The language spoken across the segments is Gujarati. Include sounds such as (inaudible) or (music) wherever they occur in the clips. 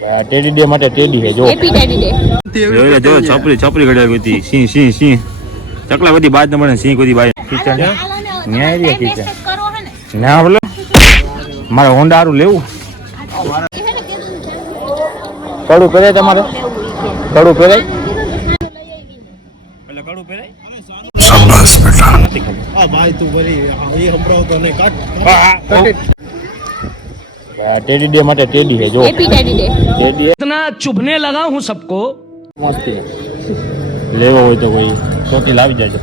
ટેડી ડે માટે ટેડી છે જો. હેપી ટેડી ડે જોઈ જો છપરી છપરી ઘડિયાળ ગોતી સિંહ સિંહ સિંહ. ચકલા બધી બાદ ન મળે સિંહ બધી બાદ કિચન ન્યાય રે કિચન ના. બોલો. મારે હોન્ડા હારું લેવું. કડું પહેરે તમારે? કડું પહેરે એટલે કડું. આ ભાઈ તું ભરી એ સંભળાવતો નહીં કાટ. આ ટેડી ડે માટે ટેડી છે જો હેપી ડેડી ડે ટેડી इतना चुभने लगा हूं सबको મસ્તી લેવો હોય તો કોઈ ચોટી લાવી જાજો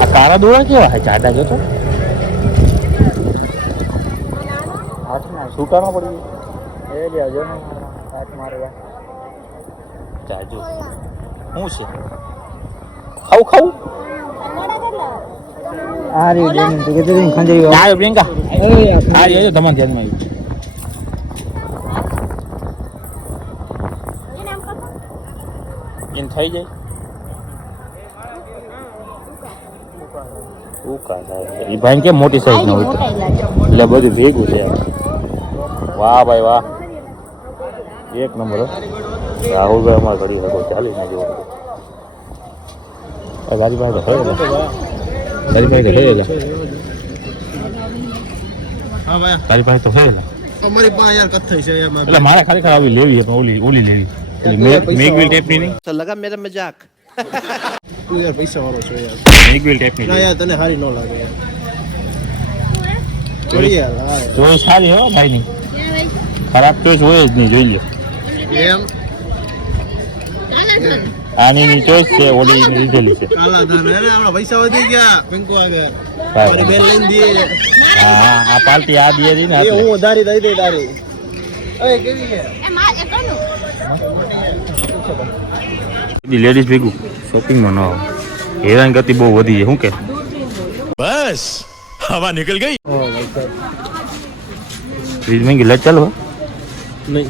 આ કાળા દોરા કેવા છે જાડા જો તો હાથમાં છૂટાનો પડી ગયો એ જાજો ને હાથ મારવા જાજો શું છે ખાવું ખાવું આ રે બેન તો કે તેરી ખંજરી આવ્યો પ્રિયંકા? હા એ જો તમારા ધ્યાનમાં આવ્યું. એમ થઈ જાય? ઉકા સાહેબ એ ભાઈ કેમ મોટી સાઈઝ ન હોય તો? એટલે બધું ભેગું છે. વાહ ભાઈ વાહ. એક નંબર હો. રાહુલભાઈ અમારે ઘડી શકો ચાલી ના જેવો ગાડી પાસે તો હોય ગાડી પાસે તો હેલા તારી પાસે તો હેલા અમારી પાસે યાર કથ્થઈ છે એટલે મારે ખાલી ખાલી આવી લેવી છે પણ ઓલી ઓલી લેવી મેગવિલ ટાઈપની નહીં તો લગા મેરા મજાક. તું યાર પૈસા વાળો છો યાર. મેગવિલ ટાઈપની ના. યાર તને હારી ન લાગે યાર. જોઈ યાર હા. ચોઈસ સારી હો ભાઈની. ખરાબ ચોઈસ હોય જ નહીં જોઈ લે એમ? આની ચોઈસ છે ઓલી લીધેલી છે. પૈસા વધી ગયા. હા. આ પાર્ટી આ દે ને હું વધારી દઈ દે તારી. લેડીઝ ભેગું. શોપિંગમાં ન આવે. હેરાન ગતિ બહુ વધી છે શું કે? બસ હવા નીકળ ગઈ. ફ્રીજ મહેંગી લચ ચાલો નહીં.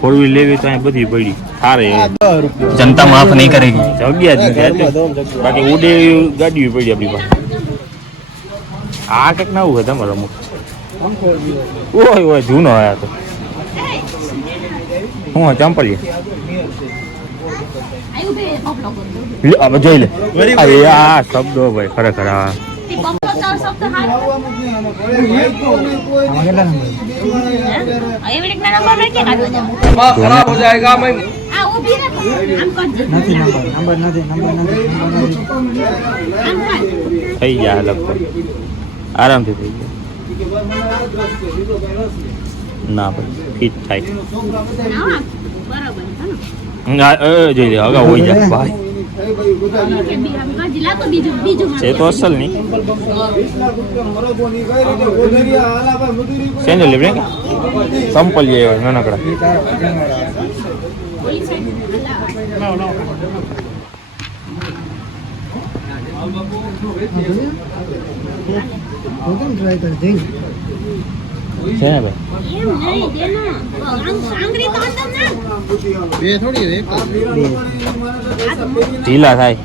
ફોર વ્હીલ લેવી તો બધી પડી. સારી જનતા માફ નહીં કરેગી જગ્યા બાકી ઉડે ગાડી પડી આપણી પાસે. આ કંઈક નવું હોય તમારો અમુક. ઓય ઓય જૂનો આયા તો. હું ચંપલી જોઈ લે. આ શબ્દો ભાઈ ખરેખર આ ખરાબ હો જાયેગા થઈ ગયા લગભગ આરામથી થઈ ગયા ના. ભાઈ ફિટ થાય જોઈ લે અગાઉ હોય જાય ભાઈ. છે તો અસલ નહીં. સેન્ડલ લેવડે સંપલ જે નાનકડા. ટ્રાય કર છે ને ભાઈ? ઢીલા થાય.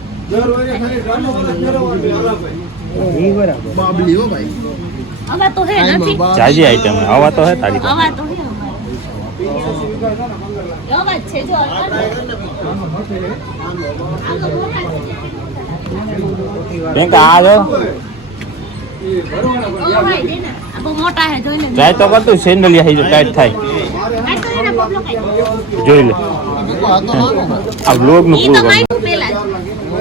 જાજી આઈટમ આવા તો હે તારી બેંક આ જો. ટ્રાય તો કરતું સેન્ડલ યા જો ટાઈટ થાય. જોઈ લે. આ બ્લોગનું પૂરું કરવું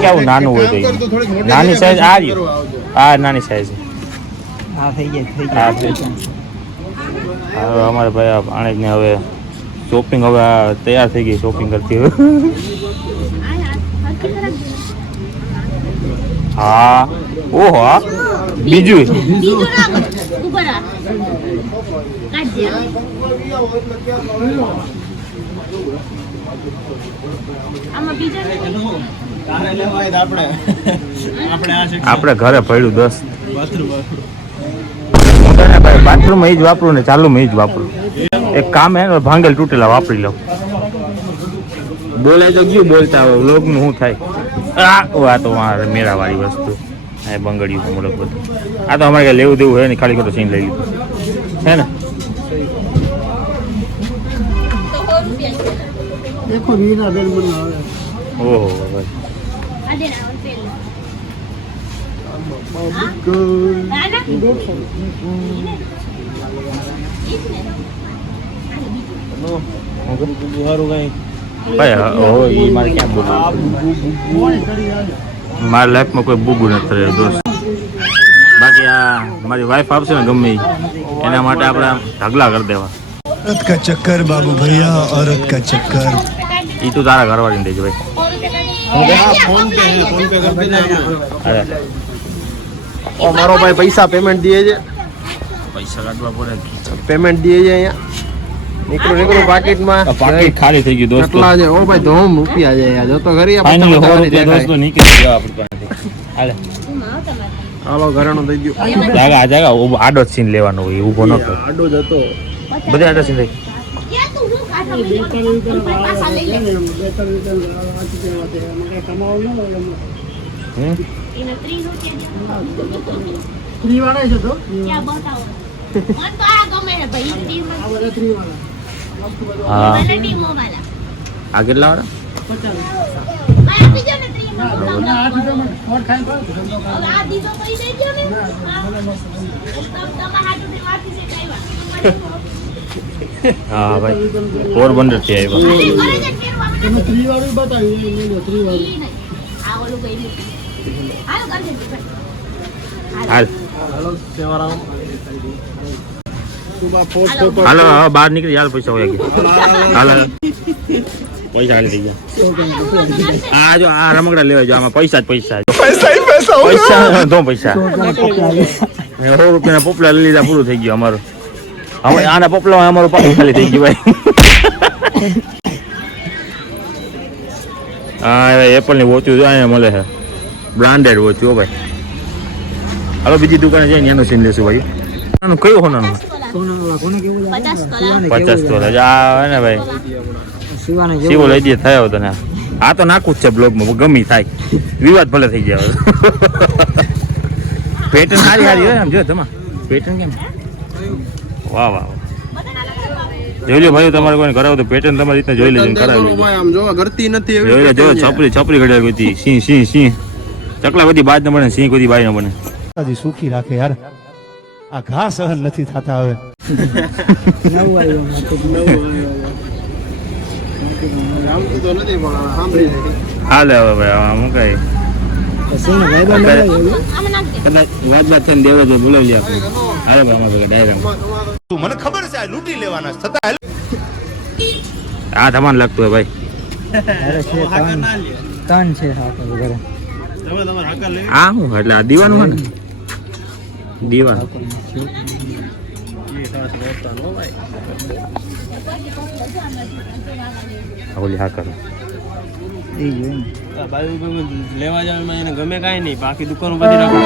કેવું નાનું હોય નાની સાઈઝ આ આ નાની સાઈઝ હા થઈ અમારે ભાઈ આ ને હવે શોપિંગ હવે તૈયાર થઈ ગઈ શોપિંગ કરતી હવે. હા ઓહો હા. બીજું. આપણે. ઘરે પડ્યું દસ. બાથરૂમ હું તને ભાઈ બાથરૂમ એ જ વાપરું ને ચાલુ એ જ વાપરું. એક કામ હે ને ભાંગેલ તૂટેલા વાપરી લઉં. બોલાય તો ગયું બોલતા હોય લોગનું શું થાય? આ આ તો મારે મેળાવાળી વસ્તુ. આ બંગડ્યું હું બધું. આ તો અમારે લેવું દેવું હોય ને ખાલી ખોટો સીન લઈ લીધું. હે ને? ઓહો ભાઈ મારે ક્યાં બોલવું મારા લાઈફમાં કોઈ બુગુ નથી થયું દોસ્ત બાકી આ મારી વાઈફ આવશે ને ગમે ઈ, એના માટે આપણે આમ ઢગલા કરી દેવા औरत का चक्कर बाबू भैया औरत का चक्कर એ તું તારા ઘરવાળીને દેજો ભાઈ સો રૂપિયા કાઢી. ફોન પે છે ફોન પે કરી દેજો અરે ઓ મારો ભાઈ પૈસા પેમેન્ટ દીએ છે. પૈસા કાઢવા પડે પેમેન્ટ દીએ છે અહીંયા. નીકળું નીકળું પાકીટમાં. પાકીટ ખાલી થઈ ગયું દોસ્તો. કેટલા છે? ઓ ભાઈ ધોમ રૂપિયા છે યાર જો તો આ ફાઇનલી સો રૂપિયા દોસ્તો નીકળી ગયા આપણી પાસેથી. હાલે. ઘરેણું થઈ ગયું જાગા આ જાગા ઊભો આડો જ સીન લેવાનો હોય ઊભો ન આડો જ હતો. બધા આડો સીન થઈ હું. હમ? એના. છે તો? ક્યાં બતાવો. મને તો આ ગમે છે ભાઈ. ઈ આ બધા ત્રી હા. મને ટીમો વાળા. આ કેટલા વાળા? આ આપી દો ને ત્રીસ આ દીધો મને ફોટ ખાઈ ગયો આ દીધો દઈ ને. છે કાંઈ હા ભાઈ. થી આવ્યા. ત્રી વાળું બતાવ્યું ત્રી વાળું આ ઓલું ગયું. હાલો હાલ. હાલો. હાલો હવે બહાર નીકળી હાલ પૈસા હોય હાલ હાલ. પૈસા ખાલી થઈ ગયા. આ જો આ રમકડા લેવા જો આમાં પૈસા જ પૈસા પૈસા તો પૈસા સો રૂપિયાના પોપલા લઈ લીધા પૂરું થઈ ગયું અમારું. હવે આના પોપલા અમારું પાછું ખાલી થઈ ગયું ભાઈ હા એપલની વોચું જો અહીંયા મળે છે. બ્રાન્ડેડ વોચું હો ભાઈ. હાલો બીજી દુકાને જઈને એનું સીન લેશું ભાઈ. આનું કયું હોનાનું? પચાસ તોલા. આ ને ભાઈ. શિવો લઈ દે થયો તને. આ તો નાખું જ છે બ્લોગમાં ગમી થાય. વિવાદ ભલે થઈ જાય પેટર્ન સારી સારી હોય આમ જો તમા પેટર્ન કેમ? વાહ વાહ વાહ. જોઈ લો ભાઈ તમારે કોઈ કરાવો તો પેટર્ન તમારી રીતના જોઈ લેજો કરાવી આમ જોવા ગરતી નથી જોઈ લે જો છપરી છપરી ઘડિયાળ હતી. સિંહ સિંહ સિંહ ચકલા બધી બાજ ન બને સિંહ કોઈ બાઈ ન બને. હજી સુખી રાખે યાર. આ ઘા સહન નથી થતા હવે. હાલે હવે ભાઈ હવે હું કઈ? બંધ મને ખબર છે આ લૂંટી લેવાના છતાં આ તમારે લાગતું હોય ભાઈ. છે આ એટલે આ દીવાનું હોય ને? દીવાન ઓલી હા કરો લેવા જવામાં એને ગમે કાંઈ નહીં બાકી દુકાનો બધી રાખો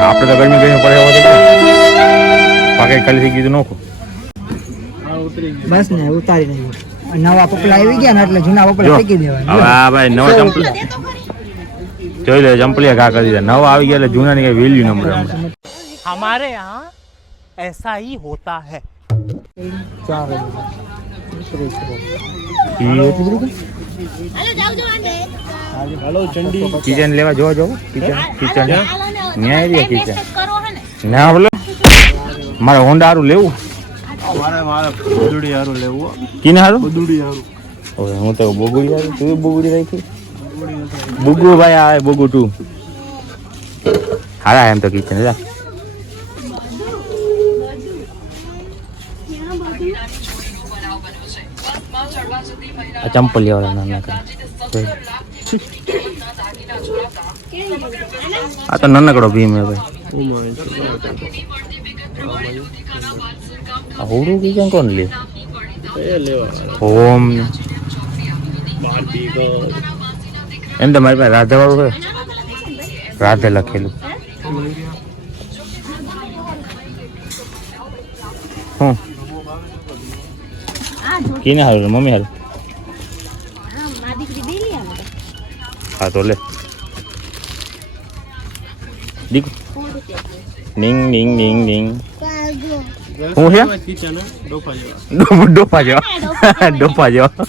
આપણે તો ગરમી ગરમી પડે પાકે ખાલી થઈ નોખો. બસ ને ઉતારી નવા પપલા આવી ગયા ને એટલે જૂના પપલા ફેંકી દેવા હા ભાઈ નવા ચંપલ. જોઈ લે ચંપલિયા ઘા કરી દીધા નવા આવી ગયા એટલે જૂનાની કઈ વેલ્યુ ન મળે હમણાં हमारे यहाँ ऐसा ही होता है ચાર હાલો જાઓ જો આને. હાલો ચંડી કિચન લેવા જોવા જો કિચન કિચન હાલો ને. ન્યાય રે time કિચન. waste જ કરો હે ને. ના બોલો મારે હોન્ડા હારું લેવું મારે મારે બુદુડી હારું લેવું હો. કિને હારું બુદુડી હારું ઓય હું તો બોગુડી આવી તું બોગુડી રાખી બુગુ ભાઈ આવે બુગુ ટુ. હારા એમ તો કિચન લા. આ ચંપલ લેવા નાના આ તો નાનકડો ભીમ હે ભાઈ. આ હોડું કી ક્યાં કોણ લે? ઓમ. એમ તમારી પાસે રાધા વાળું રાધે લખેલું. હું? કીને હારું મમ્મી હારું. હા, તો લે. દીક નિંગ નિંગ નિંગ ડિંગ. હું છે ડોફા જેવા. ડોફા જેવા. તો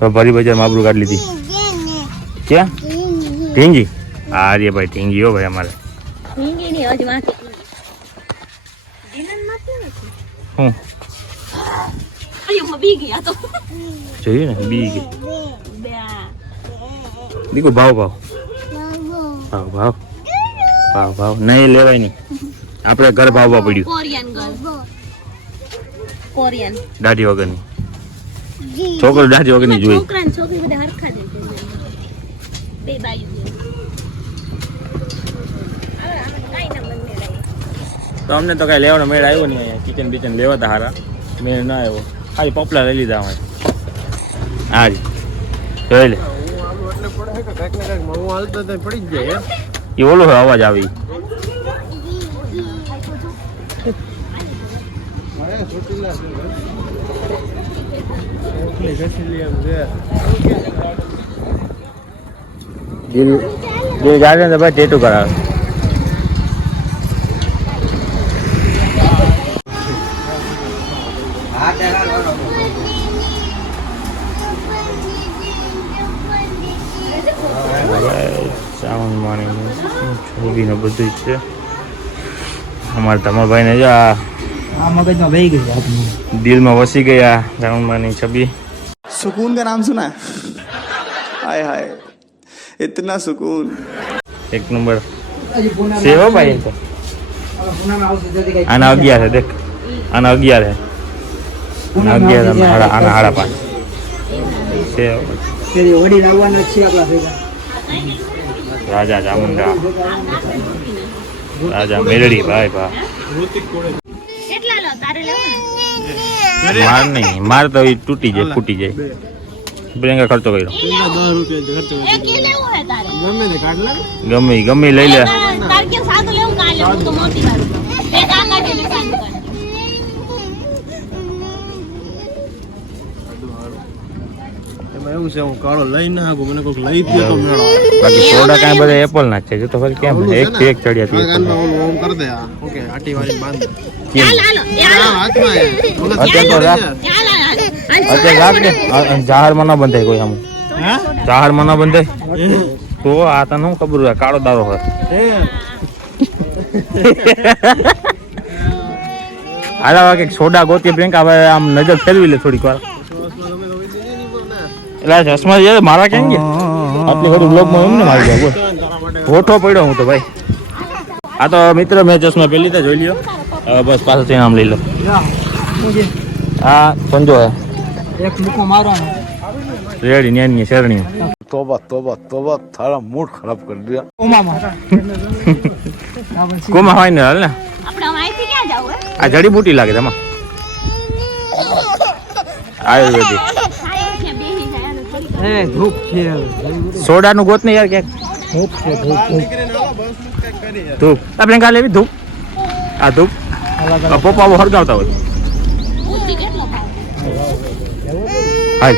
ભરી બજારમાં આબરૂ કાઢી લીધી. ક્યાં? ઢીંગી? હા રે ભાઈ ઢીંગી હો ભાઈ અમારે. હું? અయ్యో માં બી ગયા તો. જોયું ને બી ગઈ. દીકુ ભાવ ભાવ. ભાવ ભાવ ભાવ. ભાવ નહીં લેવાય નહીં. આપણે ઘર ભાવ ભાવ. પડ્યું કોરિયન. દાઢી વગરની. છોકરો દાઢી વગરની જોઈ. છોકરા છોકરી બધા હરખા બે બાઈ ના. તો અમને તો કાંઈ લેવાનો મેળ આવ્યો નહીં અહીંયા. કિચન બિચન લેવા તા હારા. મેળ ના આવ્યો. ખાલી પોપલા લઈ લીધા અમે. હાજ જોઈ લે. પડી જ જાય એ હોય અવાજ આવી દિલ દિલ જાગે ને ભાઈ ટેટુ કરાવે. સાઉન્ડ માણી છોડીને બધું છે. અમારા ધમાભાઈને જો આ આ મગજમાં વહી ગઈ દિલમાં વસી ગયા માની છબી. सुकून का नाम सुना है हाय हाय इतना सुकून એક નંબર સેવો ભાઈ એમ તો આના અગિયાર છે દેખ આના અગિયાર છે આના અગિયાર અને હાડા આના હાડા પાંચ સેવ પેલી વડીલ આવવાના જ છે આપણા ભેગા રાજા ચામુંડા રાજા મેલડી ભાઈ ભા કેટલા લો તારે લેવું માર નહીં માર તો એ તૂટી જાય ફૂટી જાય. પ્રિયંકા ખર્ચો કર્યો. ગમે ગમે લઈ લે. એવું છે હું કાળો લઈ ના આગું મને કોઈક લઈ દે તો મેળો. બાકી સોડા કાંઈ બધા એપલ ના જ છે જો તો ફરી કેમ? એક થી એક ચડિયા ઓમ કરી દે આ. ઓકે આટી વાળી બાંધ. હાલો હાલો એ આ હાલો હાથમાં અત્યારે તો રાખ. અત્યારે રાખ જાહેરમાં ન બંધાય કોઈ આમ. જાહેરમાં ન બંધાય? તો આ તને હું ખબર હોય? કાળો દારો હોય. હાલા વાગે સોડા ગોતી બેંક હવે આમ નજર ફેરવી લે થોડીક વાર. એટલે ચશ્મા છે મારા કેમ કે મારી જાય બોલ ઓઠો પડ્યો હું તો ભાઈ. આ તો મિત્ર મેં ચશ્મા પહેલી તો જોઈ લ્યો. બસ પાછળથી નામ લઈ લો. હા. પંજો રેડી નેની શેરણી તોબા તોબા તોબા તારા મૂડ ખરાબ કરી દે. કોમામાં. (laughs) કોમા હાલ ને. આ જડીબૂટી લાગે તમા આયુર્વેદિક. થોડી છે. સોડાનું ગોત ને યાર ક્યાંક. ધૂપ છે ધૂપ ધૂપ. આપણે કાલે એવી ધૂપ. આ ધૂપ. પપ્પા હરગાવતા હોય. હાલ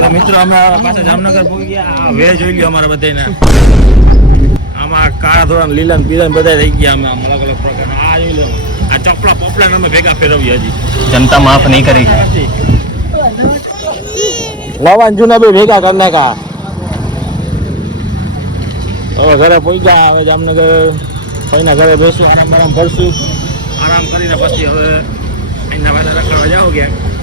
તો મિત્રો અમે પાછા જામનગર પહોંચી ગયા. આ વે જોઈ ગયો અમારા બધાને આમાં કાળા ધોરણ લીલા ને પીળા બધા થઈ ગયા અમે. અલગ અલગ પ્રકાર આ ચોપડા ને અમે ભેગા ફેરવીએ હજી. જનતા માફ નહીં કરી. લવાન જૂના બે ભેગા કરી નાખા. હવે ઘરે પહોંચ્યા હવે જામનગર ભાઈના ઘરે બેસું આરામ આરામ કરશું. આરામ કરીને પછી હવે એના પાસે રખડવા જાઓ ગયા